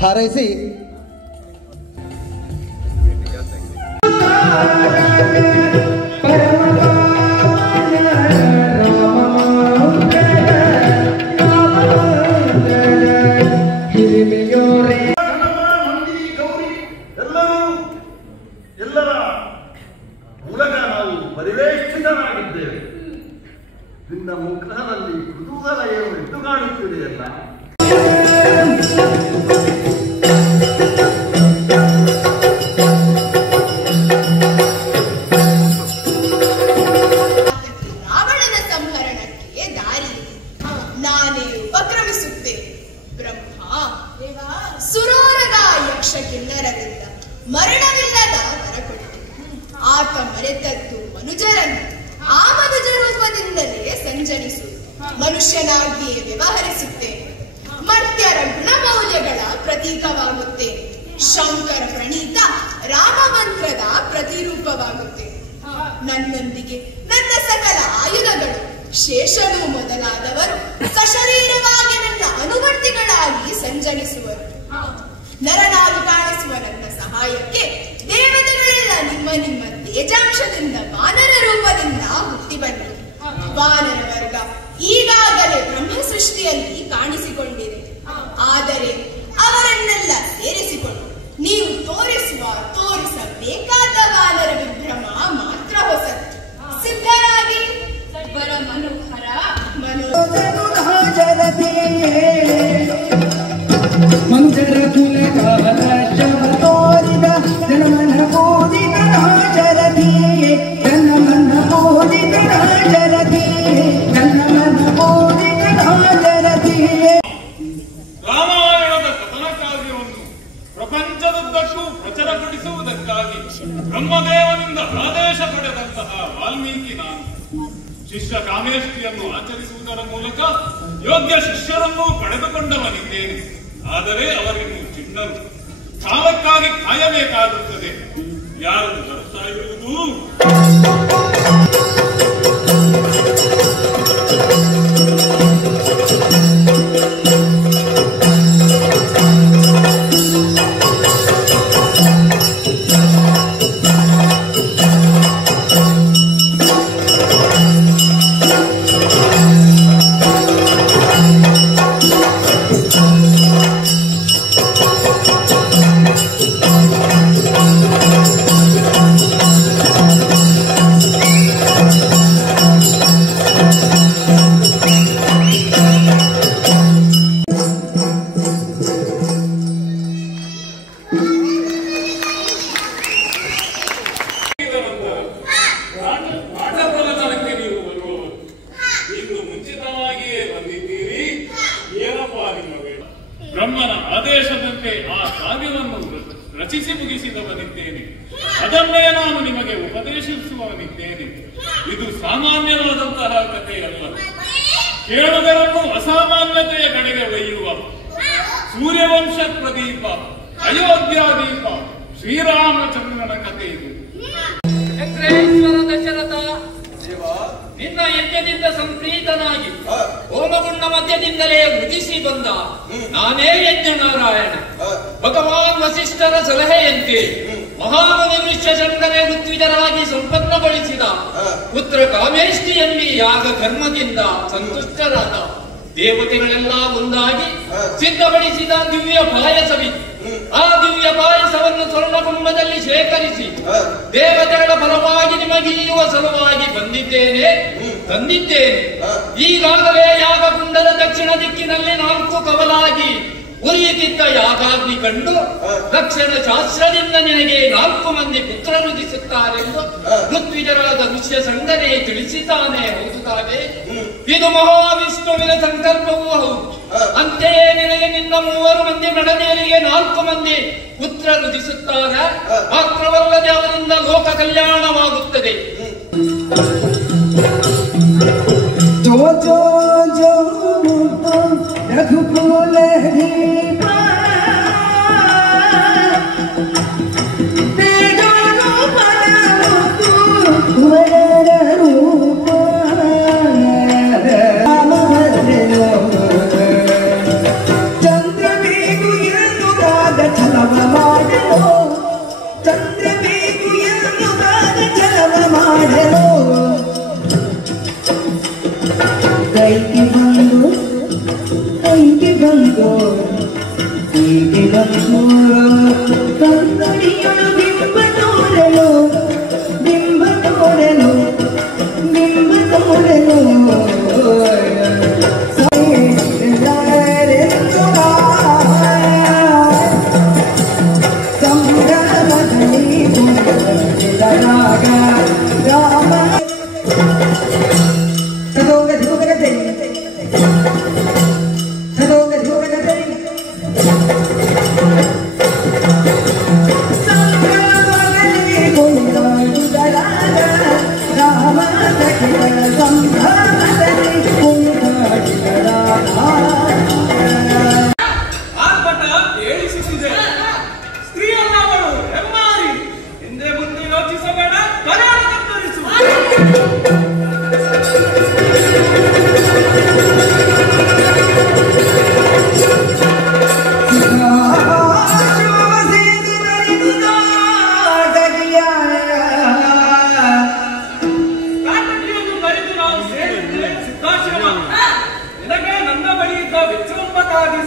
ಹಾರೈಸಿ ಎಲ್ಲರ ಮೂಲಕ ನಾವು ಪರಿವೇಷ್ಟಿತರಾಗಿದ್ದೇವೆ. ನಿನ್ನ ಮುಖದಲ್ಲಿ ಕುತೂಹಲ ಏನು ಎದ್ದು ಕಾಣುತ್ತಿದೆಯಲ್ಲ. ರಾವಣನ ಸಂಹರಣಕ್ಕೆ ದಾರಿ ನಾನೇ ಉಪಕ್ರಮಿಸುತ್ತೇನೆ. ಬ್ರಹ್ಮ ಸುರೋರಗ ಯಕ್ಷ ಕಿನ್ನರರಿಂದ ಮರಣವಿಲ್ಲದ ವರ ಕೊಟ್ಟು ಆತ ಮರೆತದ್ದು ಮನುಜರನ್ನು ಆ ಮನುಜ ರೂಪದಿಂದಲೇ ಸಂಜನಿಸುವುದು. ಮನುಷ್ಯನಾಗಿಯೇ ವ್ಯವಹರಿಸುತ್ತೇನೆ. ಮರ್ತ್ಯರ ಗುಣಮೌಲ್ಯಗಳ ಪ್ರತೀಕವಾಗುತ್ತೇನೆ. ಶಂಕರ ಪ್ರಣೀತ ರಾಮ ಮಂತ್ರದ ಪ್ರತಿರೂಪವಾಗುತ್ತೇನೆ. ನನ್ನೊಂದಿಗೆ ನನ್ನ ಸಕಲ ಆಯುಧಗಳು ಶೇಷನು ಮೊದಲಾದವರು ಸಶರೀರವಾಗಿ ನನ್ನ ಅನುವರ್ತಿಗಳಾಗಿ ಸಂಜನಿಸುವರು. ನರನಾಗಿ ಕಾಣಿಸುವ ನನ್ನ ಸಹಾಯಕ್ಕೆ ದೇವತೆಗಳೆಲ್ಲ ನಿಮ್ಮ ನಿಮ್ಮ ತೇಜಾಂಶದಿಂದ ವಾನರ ರೂಪದಿಂದ ಹುಟ್ಟಿ ಬಂದರು. ವಾನರ ವರ್ಗ ಈಗಾಗಲೇ ಬ್ರಹ್ಮ ಸೃಷ್ಟಿಯಲ್ಲಿ ಕಾಣಿಸಿಕೊಂಡಿದೆ. ಆದರೆ ಅವರನ್ನೆಲ್ಲ ಸೇರಿಸಿಕೊಂಡು ನೀವು ತೋರಿಸಬೇಕಾದ ವಾನರ ವಿಭ್ರಮ ಮಾತ್ರ ಹೊಸದು. ಸಿದ್ಧರಾಗಿ ಬರ ಮನೋಹರ ಮನುಜರ ಕುಲಕಾಲ ಶವ ತೋರಿದ ಜನಮನ ಬೋಧಿತ ರಾಜರಥಿಯೇ ಜನಮನ ಬೋಧಿತ ರಾಜರಥಿಯೇ ಜನಮನ ಬೋಧಿತ ರಾಜರಥಿಯೇ. ರಾಮಾಯಣದ ಕಥನ ಕಾವ್ಯವನ್ನು ಪ್ರಪಂಚದುದ್ದಕ್ಕೂ ಪ್ರಚರಪಡಿಸುವುದಕ್ಕಾಗಿ ಬ್ರಹ್ಮದೇವನಿಂದ ಆದೇಶ ಪಡೆದಂತಹ ವಾಲ್ಮೀಕಿ ನಾನು. ಶಿಷ್ಯ ಕಾಮೇಷ್ಟಿಯನ್ನು ಆಚರಿಸುವುದರ ಮೂಲಕ ಯೋಗ್ಯ ಶಿಷ್ಯರನ್ನು ಪಡೆದುಕೊಂಡವನಿದ್ದೇನೆ. ಆದರೆ ಅವರಿನ್ನು ಚಿನ್ನರು ಕಾಲಕ್ಕಾಗಿ ಕಾಯಬೇಕಾಗುತ್ತದೆ. ಯಾರನ್ನು ತರುತ್ತಾ ಇರುವುದು? ಬ್ರಹ್ಮನ ಆದೇಶದಂತೆ ಆ ಕಾವ್ಯವನ್ನು ರಚಿಸಿ ಮುಗಿಸಿದವನಿದ್ದೇನೆ. ಅದನ್ನೇ ನಾನು ನಿಮಗೆ ಉಪದೇಶಿಸುವವನಿದ್ದೇನೆ. ಇದು ಸಾಮಾನ್ಯವಾದಂತಹ ಕಥೆಯಲ್ಲ. ಕೇಳುಗರನ್ನು ಅಸಾಮಾನ್ಯತೆಯ ಕಡೆಗೆ ಒಯ್ಯುವ ಸೂರ್ಯವಂಶ ಪ್ರದೀಪ, ಅಯೋಧ್ಯಾದೀಪ, ಶ್ರೀರಾಮಚಂದ್ರನ ಕಥೆ ಇದು. ದಶರಥ, ನಿನ್ನ ಯಜ್ಞದಿಂದ ಸಂಪ್ರೀತನಾಗಿ ಹೋಮಗುಂಡ ಮಧ್ಯದಿಂದಲೇ ವೃದ್ಧಿಸಿ ಬಂದ ನಾನೇ ಯಜ್ಞ ನಾರಾಯಣ. ಭಗವಾನ್ ವಸಿಷ್ಠರ ಸಲಹೆಯಂತೆ ಮಹಾಮುನಿ ವೃಕ್ಷಶಂಕರೇ ಋತ್ವಿಜರಾಗಿ ಸಂಪನ್ನಗೊಳಿಸಿದ ಪುತ್ರ ಕಾಮೇಷ್ಟಿ ಎಂಬಿ ಯಾಗ ಕರ್ಮದಿಂದ ಸಂತುಷ್ಟರಾದ ದೇವತೆಗಳೆಲ್ಲ ಒಂದಾಗಿ ಸಿದ್ಧಪಡಿಸಿದ ದಿವ್ಯ ಪಾಯಸವಿತ್ತು. ಆ ದಿವ್ಯ ಪಾಯಸವನ್ನು ಸ್ವರ್ಣಕುಂಭದಲ್ಲಿ ಶೇಖರಿಸಿ ದೇವತೆಗಳ ಫಲವಾಗಿ ನಿಮಗೀಯುವ ಸಲುವಾಗಿ ತಂದಿದ್ದೇನೆ. ಈಗಾಗಲೇ ಯಾಗಕುಂಡದ ದಕ್ಷಿಣ ದಿಕ್ಕಿನಲ್ಲಿ 4 ಕವಲಾಗಿ ಉರಿಯುತ್ತಿದ್ದ ಯಾಗಾಗ್ನಿ ಕಂಡು ರಕ್ಷಣ ಶಾಸ್ತ್ರದಿಂದ ನಿನಗೆ 4 ಮಂದಿ ಪುತ್ರರುದಿಸುತ್ತಾರೆಂದು ಋತ್ವಿಜರಾದ ಋಷ್ಯಸಂಗನೇ ತಿಳಿಸಿದ್ದಾನೆ. ಹೌದು ತಾನೇ? ಇದು ಮಹಾವಿಷ್ಣುವಿನ ಸಂಕಲ್ಪವೂ ಹೌದು. ಅಂತೆಯೇ ನಿನಗೆ ನಿನ್ನ 3 ಮಂದಿ ನಡನೆಯರಿಗೆ 4 ಮಂದಿ ಪುತ್ರರುದಿಸುತ್ತಾರೆ. ಮಾತ್ರವಲ್ಲದೆ ಅವರಿಂದ ಲೋಕ ಕಲ್ಯಾಣವಾಗುತ್ತದೆ. रघुकुल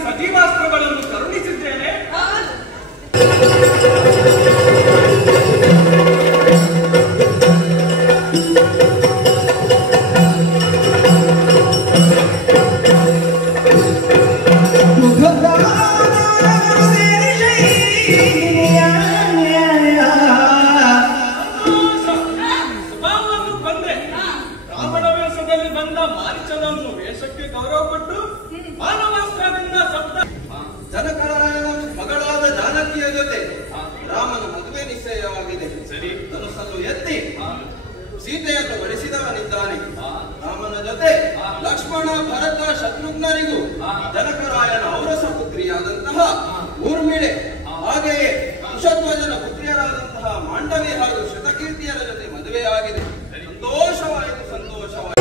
ಸಜೀವಾಸ್ತ್ರಗಳನ್ನು ಕರುಣಿಸಿದ್ದೇನೆ. ಸೀತೆಯನ್ನು ವರಿಸಿದವನಿದ್ದಾನೆ. ರಾಮನ ಜೊತೆ ಲಕ್ಷ್ಮಣ, ಭರತ, ಶತ್ರುಘ್ನರಿಗೂ ಜನಕರಾಯನ ಔರಸ ಪುತ್ರಿಯಾದಂತಹ ಊರ್ಮಿಳೆ, ಹಾಗೆಯೇ ಕುಶಧ್ವಜನ ಪುತ್ರಿಯರಾದಂತಹ ಮಾಂಡವಿ ಹಾಗೂ ಶತಕೀರ್ತಿಯರ ಜೊತೆ ಮದುವೆಯಾಗಿದೆ. ಸಂತೋಷವಾಯಿತು, ಸಂತೋಷವಾಯಿತು.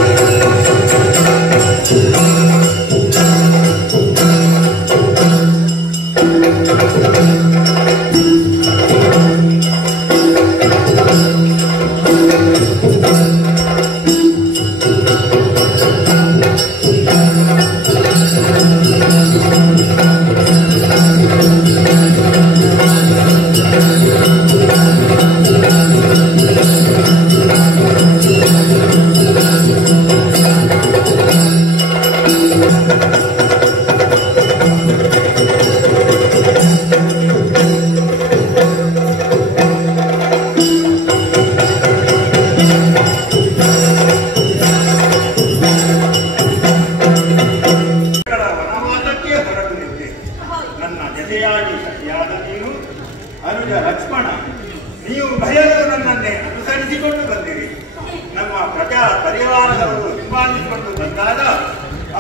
ಅನುಜ ಲಕ್ಷ್ಮಣ, ನೀವು ಭಯರು ನನ್ನನ್ನೇ ಅನುಸರಿಸಿಕೊಂಡು ಬಂದಿರಿ. ನಮ್ಮ ಪ್ರಜಾ ಪರಿವಾರದವರು ಹಿಂಬಾಲಿಸಿಕೊಂಡು ಬಂದಾಗ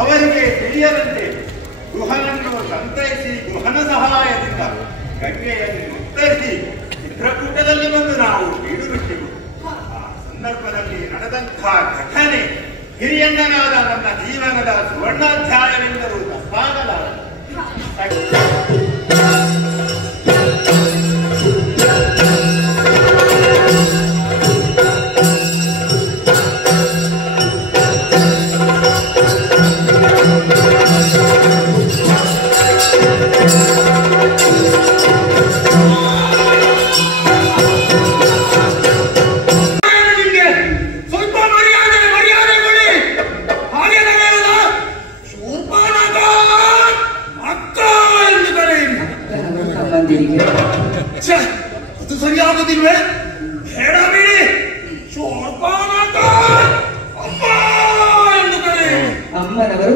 ಅವರಿಗೆ ತಿಳಿಯದಂತೆ ಗುಹನನ್ನು ಸಂತೈಸಿ ಗುಹನ ಸಹಾಯದಿಂದ ಗಂಗೆಯನ್ನು ಉತ್ತರಿಸಿ ಚಿತ್ರಕೂಟದಲ್ಲಿ ಬಂದು ನಾವು ಬೀಡುಬಿಟ್ಟೆವು. ಆ ಸಂದರ್ಭದಲ್ಲಿ ನಡೆದಂಥ ಘಟನೆ ಹಿರಿಯಣ್ಣನಾದ ನನ್ನ ಜೀವನದ ಸುವರ್ಣಾಧ್ಯಾಯವೆಂದರೂ ತಪ್ಪಾಗಲಾರದು. ಅದು ಸರಿಯಾಗುದಿಲ್ವೇ? ಬೇಡ ಬಿಡಿ. ಶೋಭಾನಾಥ ಅಮ್ಮ ಎಂದು ಕರೆ. ಅಮ್ಮನವರು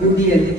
ರೂಢಿಯಲ್ಲಿ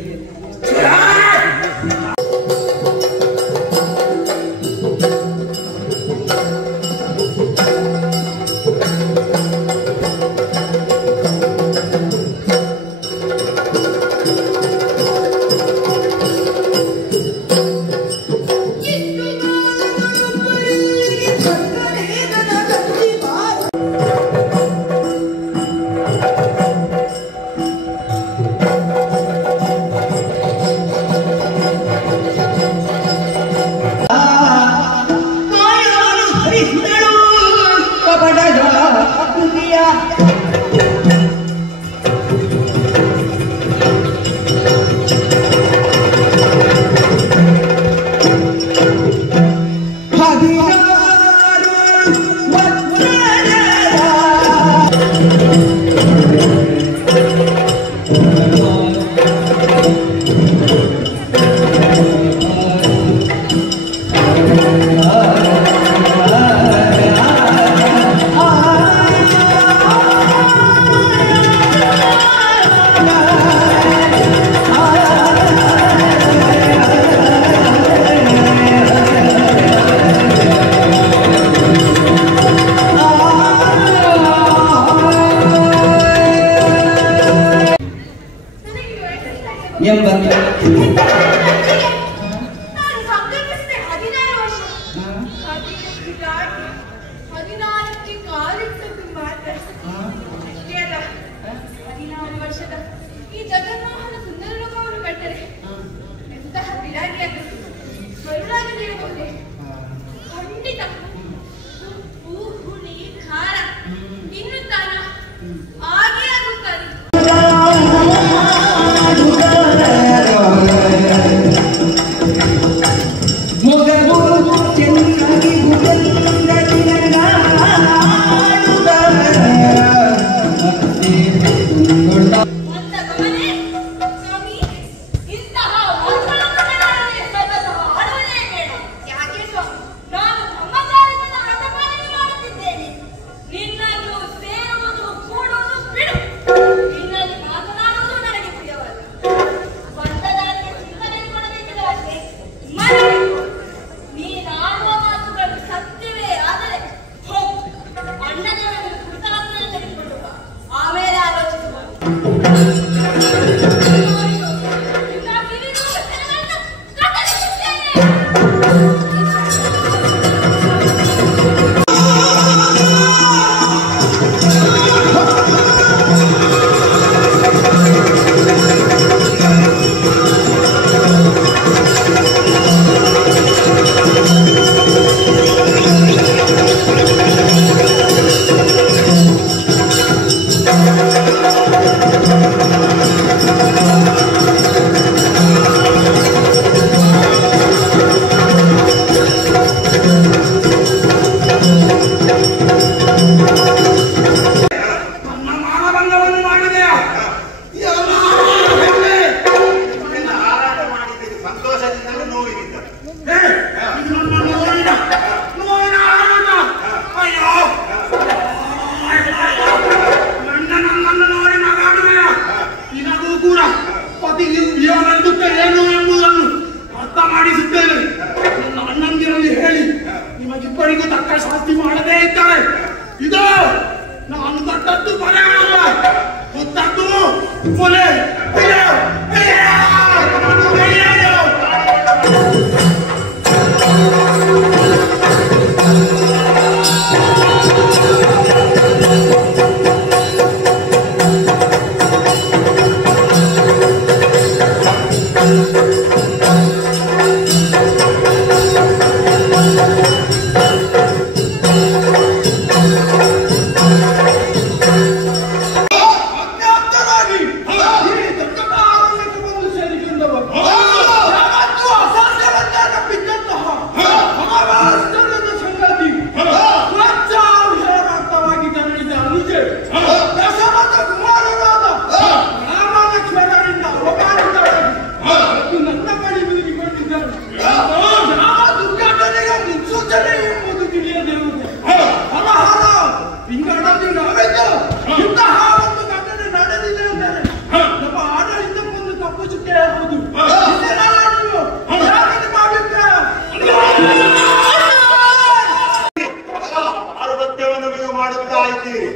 ಮಾಡುತ್ತಾ ಇದ್ದೀರಿ.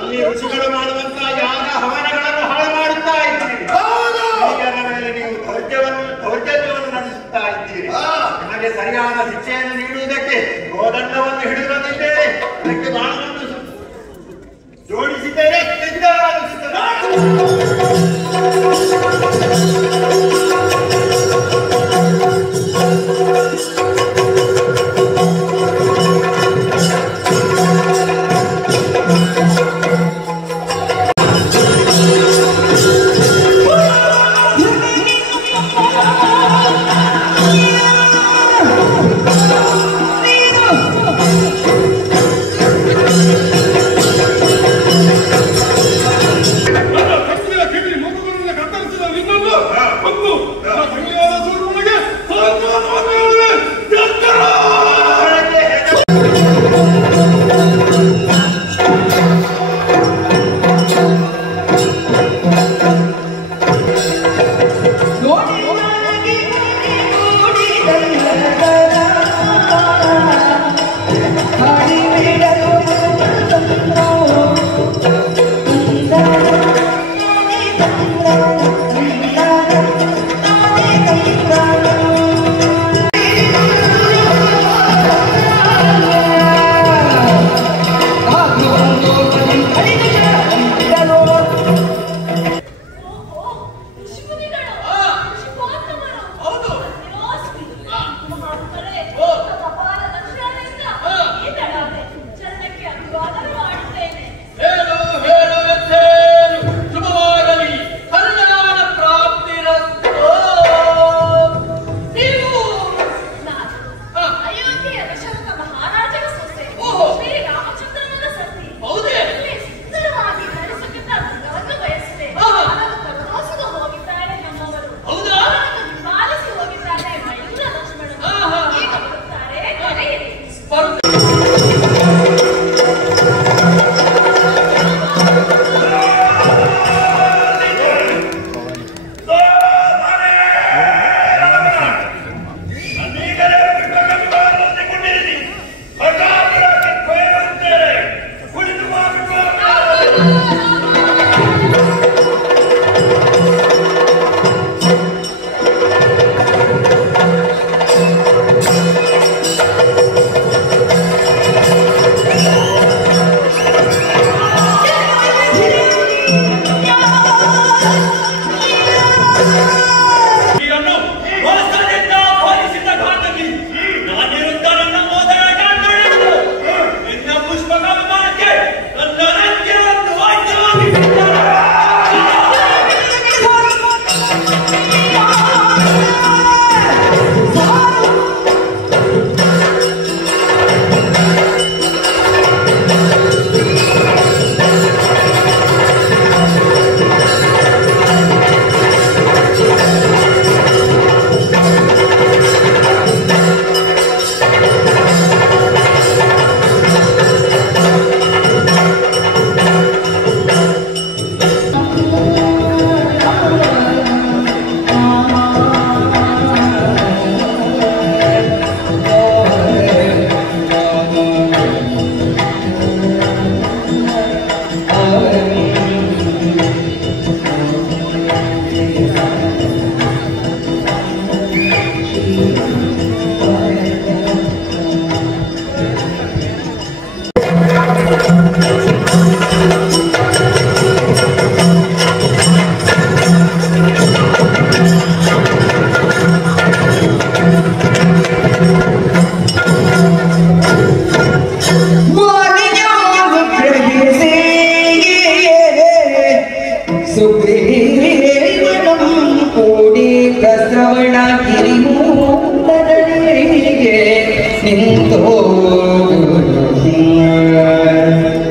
ಇಲ್ಲಿ ಋಷಿಗಳು ಮಾಡುವಂತ ಯಾಗ ಹವನಗಳನ್ನು ಹಾಳು ಮಾಡುತ್ತಾ ಇದ್ದೀರಿ. ಹಿರಿಯರ ಮೇಲೆ ನೀವು ದೌರ್ಜನ್ಯವನ್ನು ನಡೆಸುತ್ತಾ ಇದ್ದೀರಿ. ನಿಮಗೆ ಸರಿಯಾದ ಶಿಕ್ಷೆಯನ್ನು ನೀಡುವುದಕ್ಕೆ ಗೋದಂಡವನ್ನು ಹಿಡಿದು ಬಂದಿದ್ದೇನೆ. ಅದಕ್ಕೆ ಬಾಣವನ್ನು ಜೋಡಿಸಿದ್ದೇನೆ.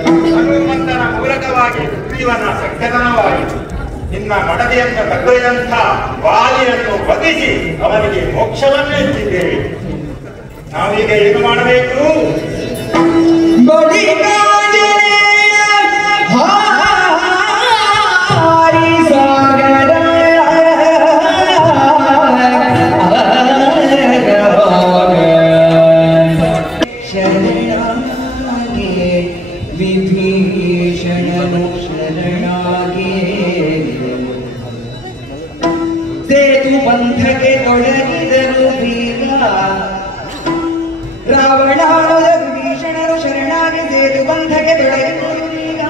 ಹನುಮಂತನ ಮೂಲಕವಾಗಿ ಸುಗ್ರೀವನ ಸಂಕಲನವಾಯಿತು. ನಿನ್ನ ಮಡದಿಯಂತ ಕದ್ದೊಯ್ದಂಥ ವಾಲಿಯನ್ನು ವಧಿಸಿ ಅವನಿಗೆ ಮೋಕ್ಷವನ್ನು ಎತ್ತಿದ್ದೇವೆ. ನಾವೀಗ ಏನು ಮಾಡಬೇಕು? ವಿಧಿ ಕಾಣದ ವಿಭೀಷಣರು ಶರಣಾಗಿ ಸೇತು ಬಂಧಕ್ಕೆ ತೊಡಗಿರುವುದೀಗ.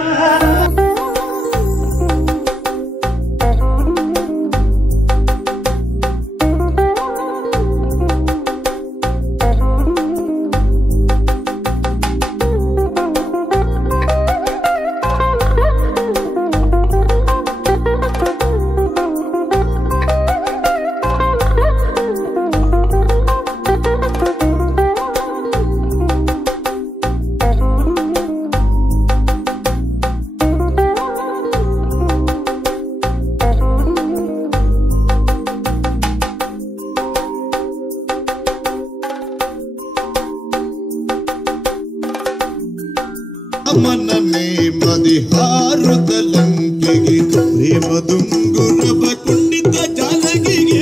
ಮನನೆ ಮದಿಹಾರದ ಲಂಕೆಗೆ ಪ್ರೇಮ ದುಂಗುರವ ಕುಂಡಿತ ಜಾಲಗಿಗೆ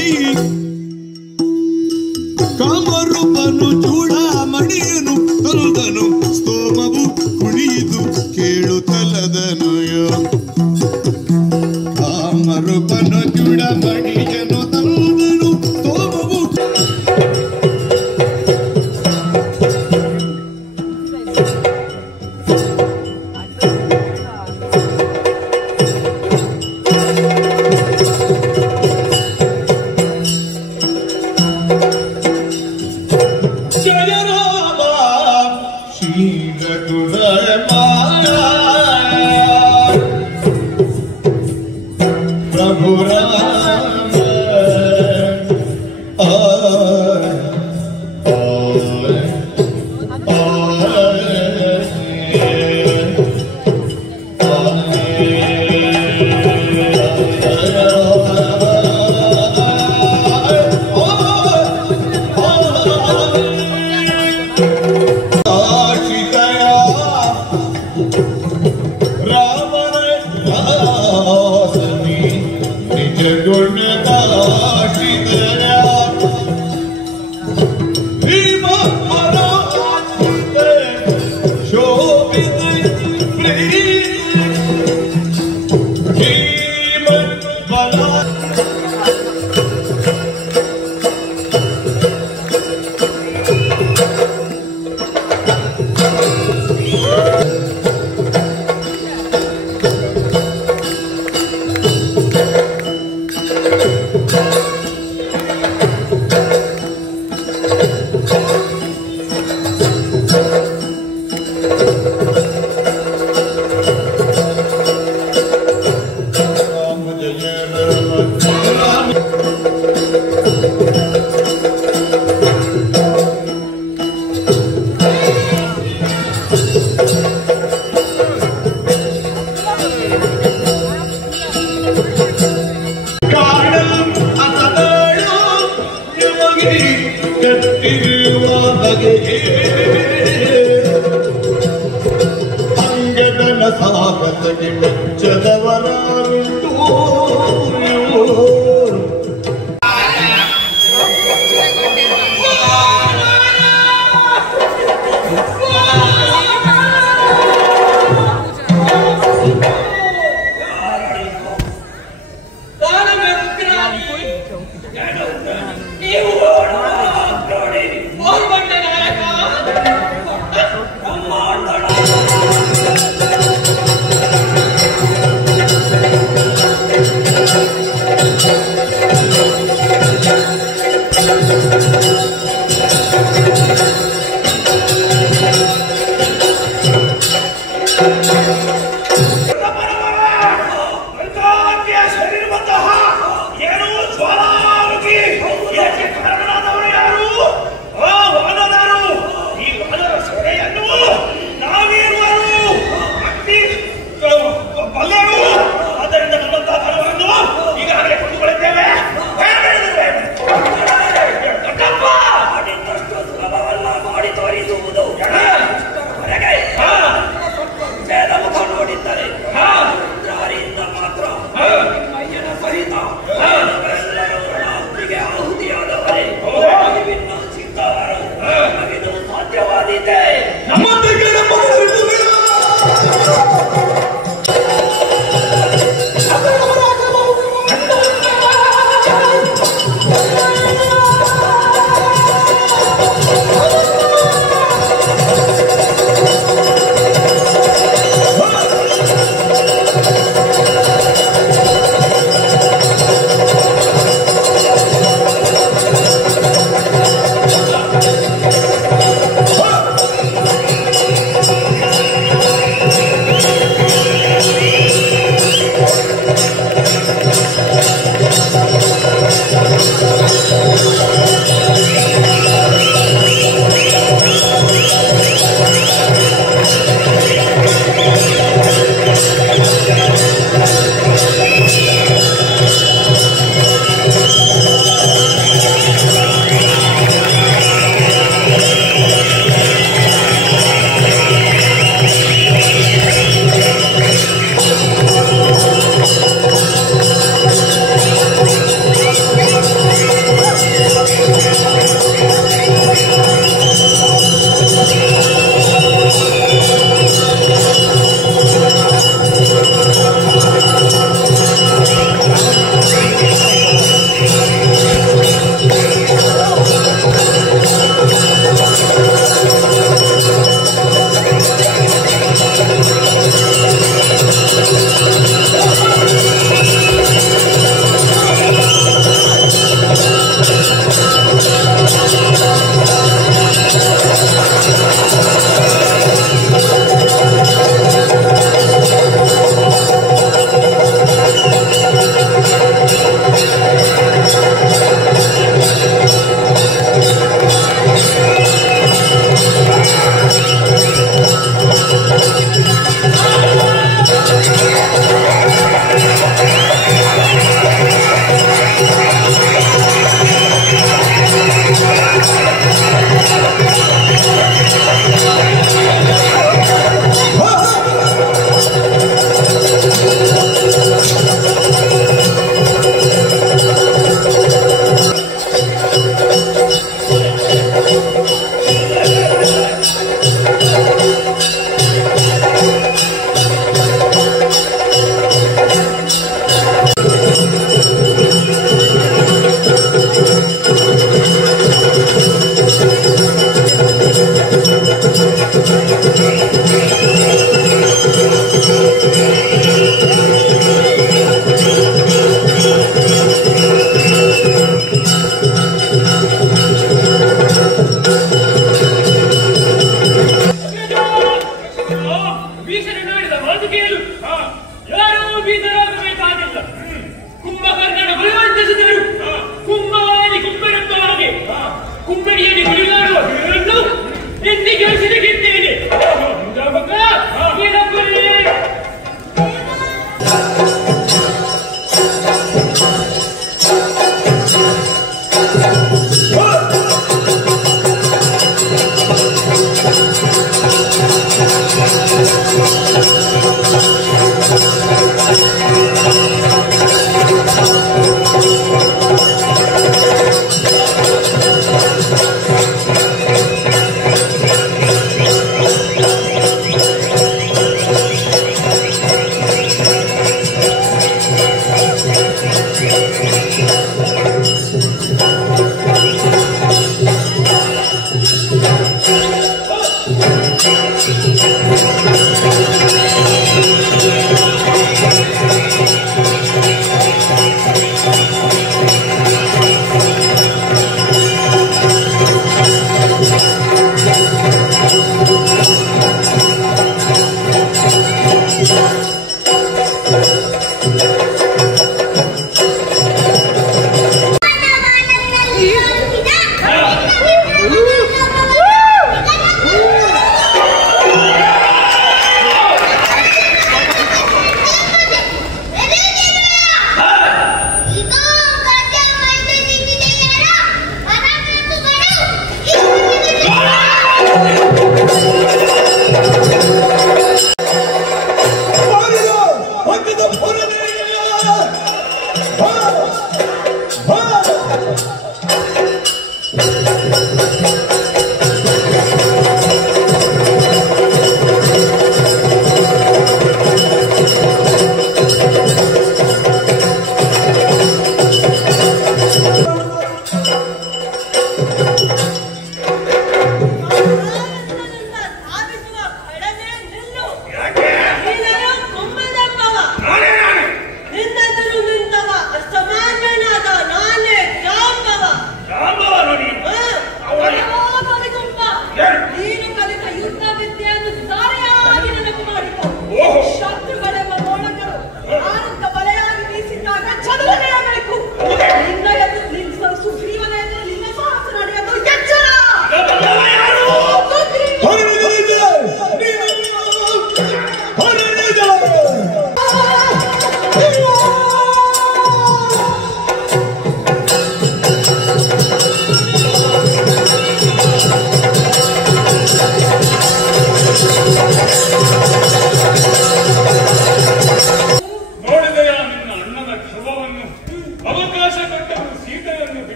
ಕಾಮರೂಪನು ಚೂಡಾಮಣಿಯನು ತೊಲದನು ಸ್ತೋಮವು ಕುಣಿದು ಕೇಳುತ್ತಲದನು ಕಾಮರೂಪನು ಚೂಡಾಮಣಿಯನು ತೊಲದನು ಸ್ತೋಮವು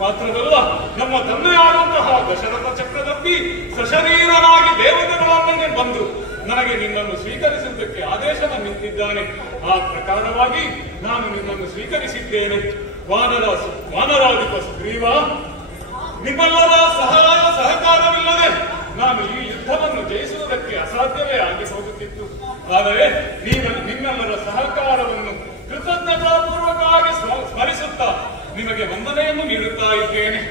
ಮಾತ್ರವಲ್ಲ, ನಮ್ಮ ತಂದೆಯಾದಂತಹ ದಶರಥ ಚಕ್ರವರ್ತಿ ಸಶರೀರನಾಗಿ ದೇವತೆಗಳೊಂದಿಗೆ ಬಂದು ನನಗೆ ನಿನ್ನನ್ನು ಸ್ವೀಕರಿಸುವುದಕ್ಕೆ ಆದೇಶವನ್ನಿಟ್ಟಿದ್ದಾನೆ. ಆ ಪ್ರಕಾರವಾಗಿ ನಾನು ನಿನ್ನನ್ನು ಸ್ವೀಕರಿಸಿದ್ದೇನೆ. ವಾನರಾಧಿಪ ಸುಗ್ರೀವ, ನಿಮ್ಮೆಲ್ಲರ ಸಹಾಯ ಸಹಕಾರವಿಲ್ಲದೆ ನಾನು ಈ ಯುದ್ಧವನ್ನು ಜಯಿಸುವುದಕ್ಕೆ ಅಸಾಧ್ಯವೇ ಆಗಿ ಹೋಗುತ್ತಿತ್ತು. ಆದರೆ ನಿಮ್ಮೆಲ್ಲರ ಸಹಕಾರವನ್ನು ಕೃತಜ್ಞತಾಪೂರ್ವಕವಾಗಿ ಸ್ಮರಿಸುತ್ತಾ ನಿಮಗೆ ವಂದನೆಯನ್ನು ನೀಡುತ್ತಾ ಇದ್ದೇನೆ.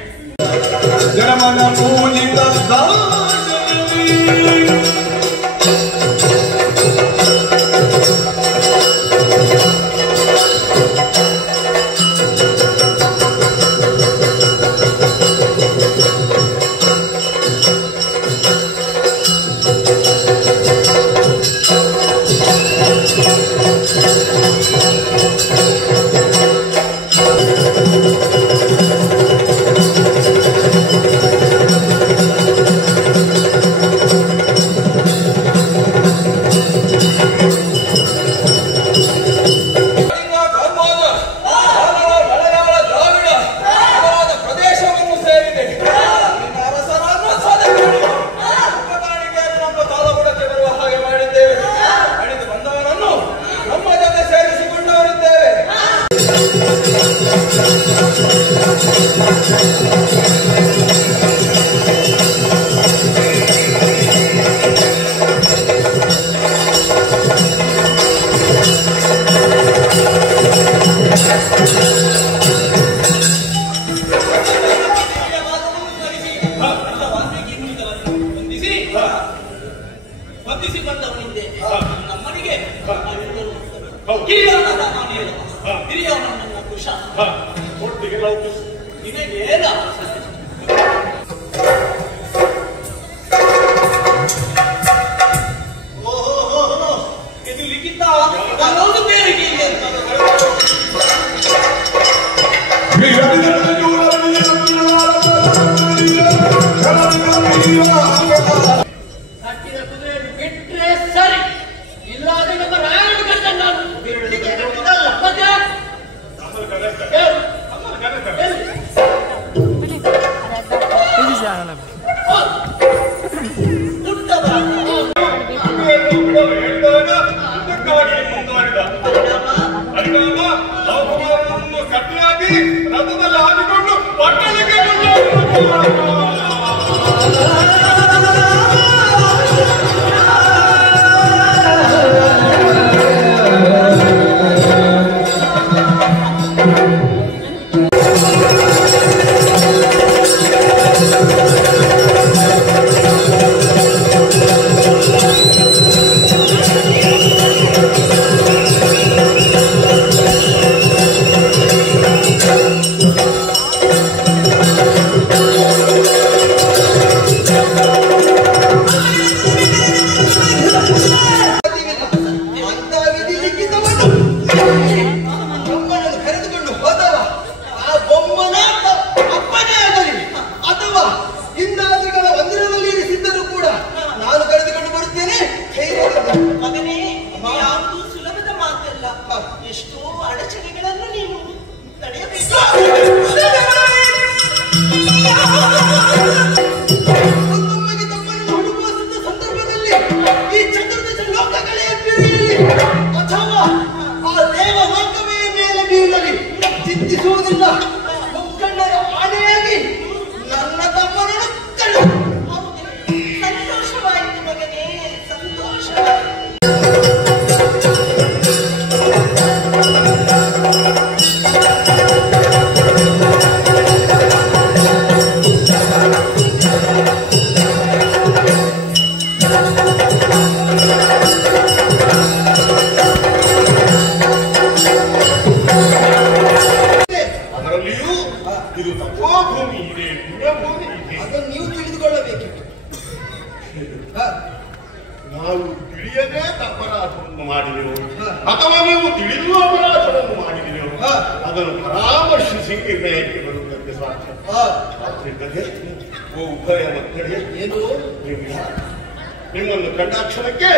ನಿಮ್ಮನ್ನು ಕಂಡಾಕ್ಷಣಕ್ಕೆ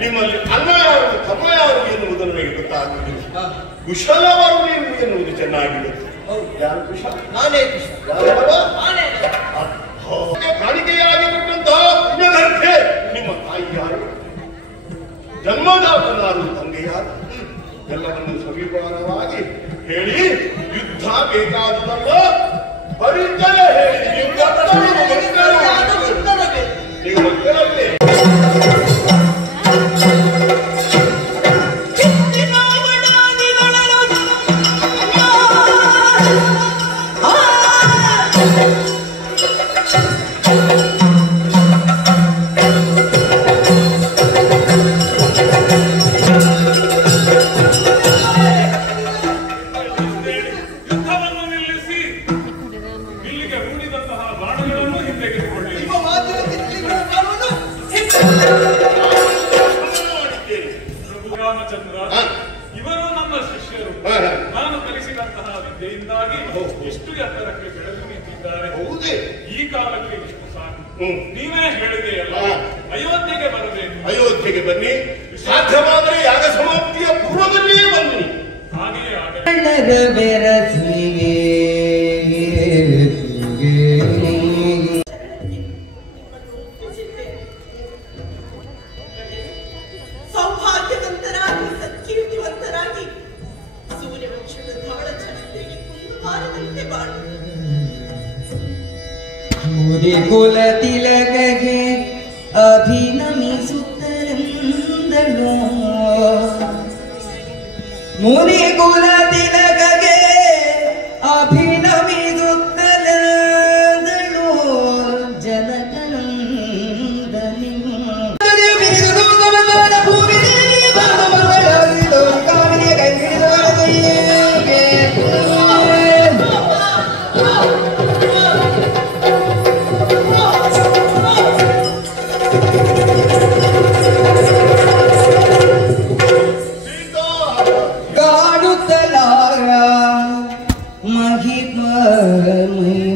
ನಿಮ್ಮಲ್ಲಿ ಅನ್ವಯಾರು ಎನ್ನುವುದನ್ನು ನನಗೆ ಗೊತ್ತಾಗುವುದಿಲ್ಲ. ಕುಶಲವರು ನೀವು ಎನ್ನುವುದು ಚೆನ್ನಾಗಿರುತ್ತೆ. ಯಾರು ಕೃಷ್ಣ? ನಾನೇ ಕೃಷ್ಣ. ಯಾರವ? ನಾನೇ. ಕಾಣಿಕೆಯಾಗಿ ಕೊಟ್ಟಂತಹ ಪುಣ್ಯಗರ್ಭೆ ನಿಮ್ಮ ತಾಯಿ ಯಾರು? ಜನ್ಮದಾತನಾರು ತಂದೆ ಯಾರು? ಎಲ್ಲವನ್ನು ಸವಿವರವಾಗಿ ಹೇಳಿ ಯುದ್ಧ ಬೇಕಾದುದಲ್ಲ ಪರಿಚಯ ಹೇಳಿ ನೀವು ಮಕ್ಕಳಲ್ಲೇ ಯುದ್ಧವನ್ನು ನಿಲ್ಲಿಸಿ ಇಲ್ಲಿಗೆ ಹೂಡಿದಂತಹ ಬಾಣಗಳನ್ನು ಹಿಂತೆಗೆದುಕೊಳ್ಳಿ. ನಿಮ್ಮ ಮಾತಿನ ತಿರುಳುಗಳನ್ನು ಪ್ರಭು ರಾಮಚಂದ್ರ, ಇವರು ನನ್ನ ಶಿಷ್ಯರು. ನಾನು ಕಲಿಸಿದಂತಹ ವಿದ್ಯೆಯಿಂದಾಗಿ ಎಷ್ಟು ಎತ್ತರಕ್ಕೆ ಬೆಳೆದು ನಿಂತಿದ್ದಾರೆ. ಹೌದೇ? ಈ ಕಾಲಕ್ಕೆ ಇಷ್ಟು ಸಾಕು. ನೀವೇ ಹೇಳಿದೆಯಲ್ಲ, ಅಯೋಧ್ಯೆಗೆ ಬರಬೇಕು. ಅಯೋಧ್ಯೆಗೆ ಬನ್ನಿ, ಸಾಧ್ಯವಾದರೆ ಯಾಗ ಸಮಾಪ್ತಿಯ ಪೂರ್ವದಲ್ಲಿಯೇ ಬನ್ನಿ. ಹಾಗೆಯೇ ಆಗಲಿ. ಸೌಭಾಗ್ಯವಂತರಾಗಿ ಸತ್ಕೀರ್ತಿವಂತರಾಗಿ ಸೂರ್ಯವಂಶದ ಧವಳ ಚರಿತ್ರೆಗೆ ಕುಂದುವಾರದಂತೆ ಬಾಳು. ಕುಲ ತಿಲಕಗೆ ಅಭಿನಮಿಸುತ್ತರೆಂದಳು ಮುನಿ ಕುಲ ತಿಲಕಗೆ ಅಭಿನಮಿಸುತ್ತಲೆಂದಳು ಜನಕನಂದನಿ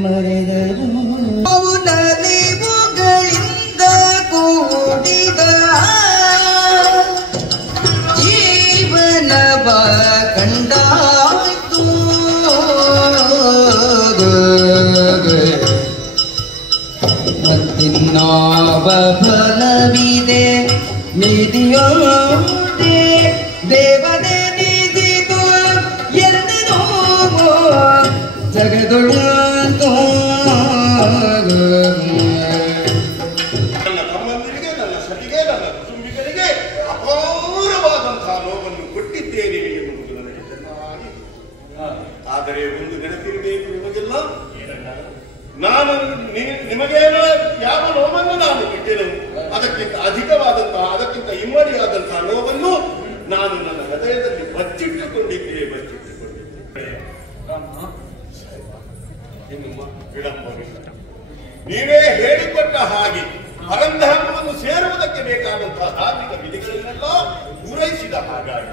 ಮರೆದರು ನಲಿವುಗಳಿಂದ ಕೂಡಿದ ಜೀವನವ ಕಂಡಾಯ್ತು ಮತ್ತಿನ್ನಾವ ಫಲವಿದೆ ಮಿದಿಯೋದೆ ದೇವನೇ ನಿಧಿತು ಎಂದೆನೋ ಜಗದೊಳು ನನ್ನ ತಮ್ಮಂದಿರಿಗೆ, ನನ್ನ ಸತಿಗೆ, ನನ್ನ ಕುಟುಂಬಿಕರಿಗೆ ಅಪಾರವಾದಂತಹ ನೋವನ್ನು ಕೊಟ್ಟಿದ್ದೇನೆ ಎನ್ನುವುದು ನನಗೆ ಚೆನ್ನಾಗಿ. ಆದರೆ ಒಂದು ನೆನಪಿರಬೇಕು ನಿಮಗೆಲ್ಲ, ನಾನು ನಿಮಗೇನೋ ಯಾವ ನೋವನ್ನು ನಾನು ಕೊಟ್ಟಿದ್ದೇನೆ, ಅದಕ್ಕಿಂತ ಅಧಿಕವಾದಂತಹ, ಅದಕ್ಕಿಂತ ಇಮ್ಮಡಿಯಾದಂತಹ ನೋವನ್ನು ನಾನು ನನ್ನ ಹೃದಯದಲ್ಲಿ ಬಚ್ಚಿಟ್ಟುಕೊಂಡಿದ್ದೆ. ವಿಳಂಬವಿಲ್ಲ. ನೀವೇ ಹೇಳಿಕೊಟ್ಟ ಹಾಗೆ ಅರಂಧರ್ಮವನ್ನು ಸೇರುವುದಕ್ಕೆ ಬೇಕಾದಂತಹ ಧಾರ್ಮಿಕ ವಿಧಿಗಳನ್ನೆಲ್ಲ ಪೂರೈಸಿದ ಹಾಗಾಗಿ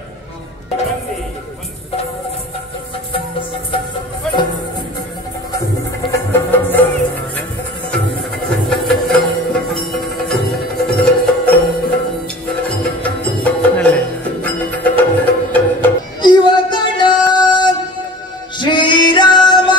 ಯುವಕನ ಶ್ರೀರಾಮ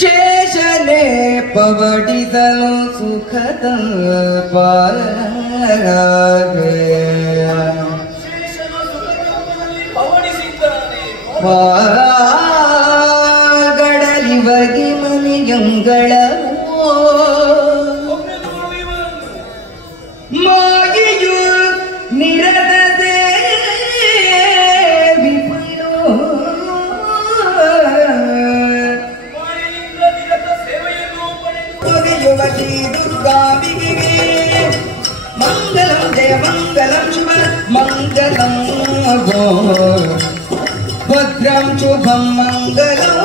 ಶೇಷನೆ ಪವಡಿಸಲು ಸುಖದ ಗಡಲಿ ಬಗಿ ಮನೆಯಂಗಳ ಮಾಗಿಯು ನಿರದದೆ ವಿಪುಲು ಯುವತಿ ದುರ್ಗಾಂಬಿಗೆ ಮಂಗಲಂ ಜಯ ಮಂಗಲಂ ಶುಭ ಮಂಗಲಂ ಭದ್ರಂ ಶುಭಂ ಮಂಗಲಂ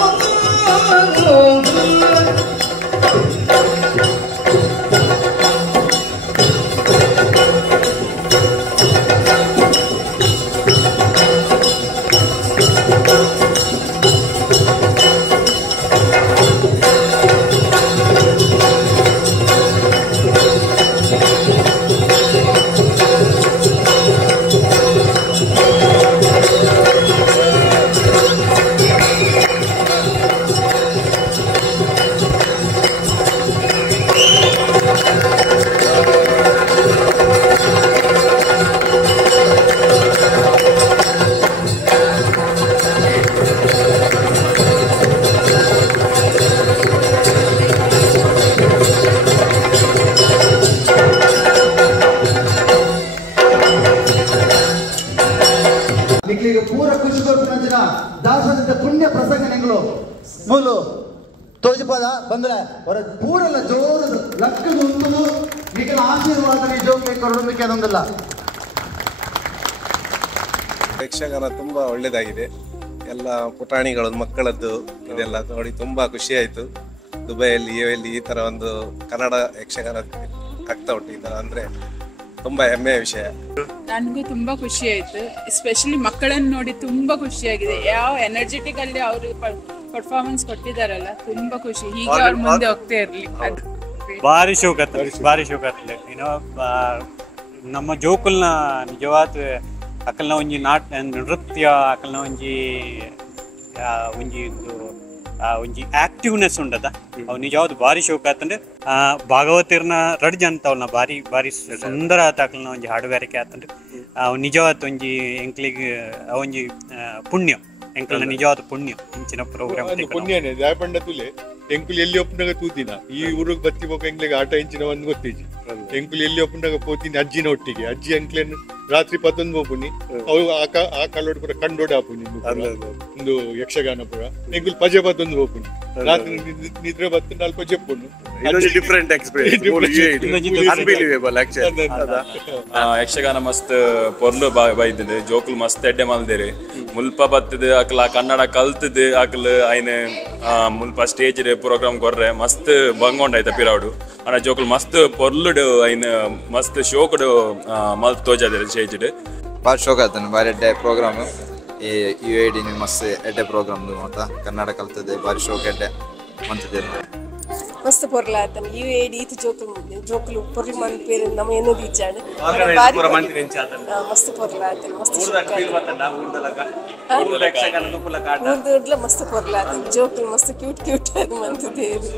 ನಿಕ್ಲಿಗೆ ಪೂರ ಖುಷಿ ಕೊಡ್ತಿನ ದಾಸದ ಪುಣ್ಯ ಪ್ರಸಂಗಗಳು ಮೂಲು ತೋಜಿಪದ ಬಂದ್ರೆ ಅವರ ಪೂರೆಲ್ಲ ಜೋರದು ಲಕ್ಕದ ಉಂಟು ನಿಖಿಲ ಆಶೀರ್ವಾದ ಜೋಗಿ ಕೊಡೋದಕ್ಕೆ ಅದೊಂದಿಲ್ಲ. ಯಕ್ಷಗಾನ ತುಂಬಾ ಒಳ್ಳೇದಾಗಿದೆ. ಎಲ್ಲ ಪುಟಾಣಿಗಳು ಮಕ್ಕಳದ್ದು ಇದೆಲ್ಲ ನೋಡಿ ತುಂಬಾ ಖುಷಿ ಆಯ್ತು. ದುಬೈಯಲ್ಲಿ ಈ ತರ ಒಂದು ಕನ್ನಡ ಯಕ್ಷಗಾನ ಆಗ್ತಾ ಉಂಟು. ಈ ತರ ಅಂದ್ರೆ ತುಂಬಾ ಹೆಮ್ಮೆಯ ವಿಷಯ. ನನಗೂ ತುಂಬಾ ಖುಷಿ ಆಯ್ತು. ಎಸ್ಪೆಷಲಿ ಮಕ್ಕಳನ್ನು ನೋಡಿ ತುಂಬಾ ಖುಷಿಯಾಗಿದೆ. ಯಾವ ಎನರ್ಜೆಟಿಕ್ ಅಲ್ಲಿ ಅವರು ಪರ್ಫಾರ್ಮೆನ್ಸ್ ಕೊಟ್ಟಿದ್ದಾರಲ್ಲ, ತುಂಬಾ ಖುಷಿ. ಹೀಗೆ ಅವ್ರು ಮುಂದೆ ಹೋಗ್ತಾ ಇರ್ಲಿ. ಭಾರಿ ಶೋಕತ್ತಲೆ ಏನೋ ನಮ್ಮ ಜೋಕುಲ್ನ ನಿಜವಾದ ಅಕಲ್ನ ಒಂಜಿ ನೃತ್ಯ ಅಕಲ್ನ ಒಂಜಿ ಆಕ್ಟಿವ್ನೆಸ್ ಉಂಡದ ಅವು ನಿಜವಾದ ಭಾರಿ ಶೋಕ ಆತಂದ್ರೆ ಭಾಗವತಿರ್ನ ರಡ್ಜ್ ಅಂತವಲ್ನ ಭಾರಿ ಸುಂದರ ಆತ ಅಕಲ್ನ ಒಂಜಿ ಹಾಡುಗಾರಿಕೆ ಆತಂದ್ರೆ ಅವು ನಿಜವಾದ ಒಂಜಿ ಎಂಕ್ಲಿಗೆ ಒಂಜಿ ಪುಣ್ಯ ಎಂಕಲ್ನ ನಿಜವಾದ ಪುಣ್ಯ ಇಂಚಿನ ಪ್ರೋಗ್ರಾಮ್ ಪುಣ್ಯನೇ ದಾಯಪಂಡ ತುಲೆ ಎಂಕುಲು ಎಲ್ಲಿ ಒಪ್ಪನಾಗ ತೂದಿನ ಈ ಊರಿಗೆ ಬತ್ತಿ ಬೋಕ ಎಂಕ್ಲಿಗೆ ಆಟ ಇಂಚಿನ ಒಂದು ಗೊತ್ತೇಜಿ ಎಂಕುಲು ಎಲ್ಲಿ ಒಪ್ಪನಾಗ ಪೋತೀನಿ ಅಜ್ಜಿನ ಒಟ್ಟಿಗೆ ಅಜ್ಜಿ ಎಂಕ್ಲೇನು ರಾತ್ರಿ 11 ಬೋಪುನಿ ಅವು ಆ ಕಾಲೋಡ್ ಪುರ ಕಂಡೋಡ ಆಪುನಿ ಒಂದು ಯಕ್ಷಗಾನ ಪುರ ಎಂಕುಲು ಪಜೆ ಬತ್ತೊಂದು ಬೋಪುನಿ ರಾತ್ರಿ ನಿದ್ರೆ ಬತ್ತು ನಾಲ್ಕು ಪಜೆ ಪುನು different experience unbelievable actually. Yakshagana ಮಸ್ತ್ ಪೊರ್ಲು ಬೈದಿದೆ ಜೋಕುಲು ಮಸ್ತ್ ಎಡ್ಡೆ ಮಲ್ದೇರಿ ಮುಲ್ಪ ಬತ್ತದ ಅಕ್ಲ ಕನ್ನಡ ಕಲ್ತದ ಅಕ್ಲ ಐನ ಮುಲ್ಪ ಸ್ಟೇಜ್ ಪ್ರೋಗ್ರಾಮ್ ಕೊರ್ರೆ ಮಸ್ತ್ ಬಂಗೊಂಡಾಯ್ತ ಪಿರಾಡು ಅಣ್ಣ ಜೋಕುಲು ಮಸ್ತ್ ಪೊರ್ಲುಡು ಐನ ಮಸ್ತ್ ಶೋಕುಡು ಮಲ್ತ್ ತೋಜಾದ್ರೆ ಸ್ಟೇಜ್ ಭಾರಿ ಶೋಕ ಆಯ್ತಾನೆ ಭಾರಿ ಎಡ್ಡೆ ಪ್ರೋಗ್ರಾಮ್ ಈ UAD ಮಸ್ತ್ ಎಡ್ಡೆ ಪ್ರೋಗ್ರಾಮ್ ಮಾತ ಕನ್ನಡ ಕಲ್ತದೆ ಭಾರಿ ಶೋಕ ಎಡ್ಡೆ ಮಂತಿದ್ದೇನೆ ಮಸ್ತ್ ಪೊರ್ಲ ಆತನ UAD ಈತ ಜೋಕುಲು ಪೊರ್ಲಿ ಮನ್ ಪೇರು ನಮ್ಮ ಏನು ಬೀಚಾಣ ಮಸ್ತ್ ಪೊರ್ಲ ಆತನ ಮಸ್ತ್ ಊರ್ದೂರ್ಲ ಮಸ್ತ್ ಪೊರ್ಲ ಆತನ ಜೋಕುಲು ಮಸ್ತ್ ಕ್ಯೂಟ್ ಅದು ಮಂತಿದ್ದೇರು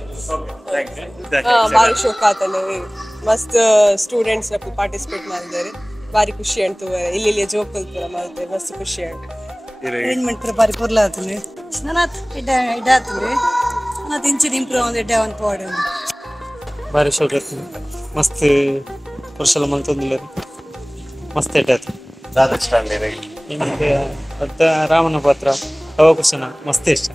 ಭಾರಿ ಶೋಕ ಆತನ ಮಸ್ತ್ ಸ್ಟೂಡೆಂಟ್ಸ್ ಪಾರ್ಟಿಸಿಪೇಟ್ ಮಾಡಿದ್ದಾರೆ ಭಾರಿ ಖುಷಿ ಅಂಟು ಇಲ್ಲಿ ಜೋಕುಲ್ ಪೂರ ಮಾಡ್ತಾರೆ ಮಸ್ತ್ ಖುಷಿ ಅಂಟು ಅರೇಂಜ್ಮೆಂಟ್ ಪೂರ ಭಾರಿ ಪೊರ್ಲ ಆತನೆ ನನಾತ್ ಇಡ ಆತನೆ ನನಾತ್ ಇಂಚಿನ ಇಂಪ್ರೂವ್ ಒಂದು ಎಡ್ಡೆ ಒಂದು ಪಾಡು ಭಾರಿ ಶೋಕ ಮಸ್ತ್ ವರ್ಷಲ ಮಂತೊಂದಿಲ್ಲ ಮಸ್ತ್ ಎಡ್ಡೆ ಆತ ರಾಧಕೃಷ್ಣ ರಾಮನ ಪಾತ್ರ ಅವಕುಶನ ಮಸ್ತ್ ಇಷ್ಟ.